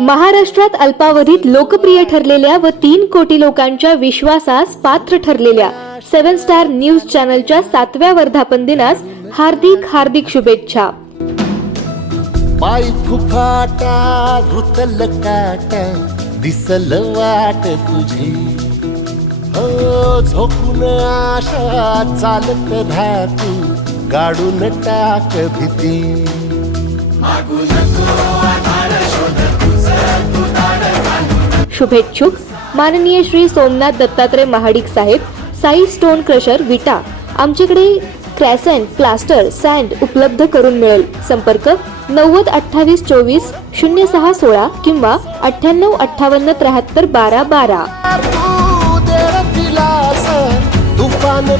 महाराष्ट्रात अल्पावधीत लोकप्रिय ठरलेल्या व तीन कोटी लोकांच्या विश्वासास पात्र ठरलेल्या सेव्हन स्टार न्यूज चॅनलच्या सातव्या वर्धापन दिनास हार्दिक हार्दिक शुभेच्छा. पाय फुफाटा रुतल काट दिसल वाट तुझी. हो झोपून आशा चालत राहती गाडून टाक भीती. शुभेच्छुक. माननीय श्री सोमनाथ दत्तात्रय महाडिक साहेब साई स्टोन क्रशर विटा आमच्याकडे क्रॅसेंट प्लास्टर सँड उपलब्ध करून मिळेल. संपर्क नव्वद अठ्ठावीस चोवीस शून्य सहा सोळा किंवा अठ्ठ्याण्णव अठ्ठावन्न त्र्याहत्तर बारा बारा. तुफान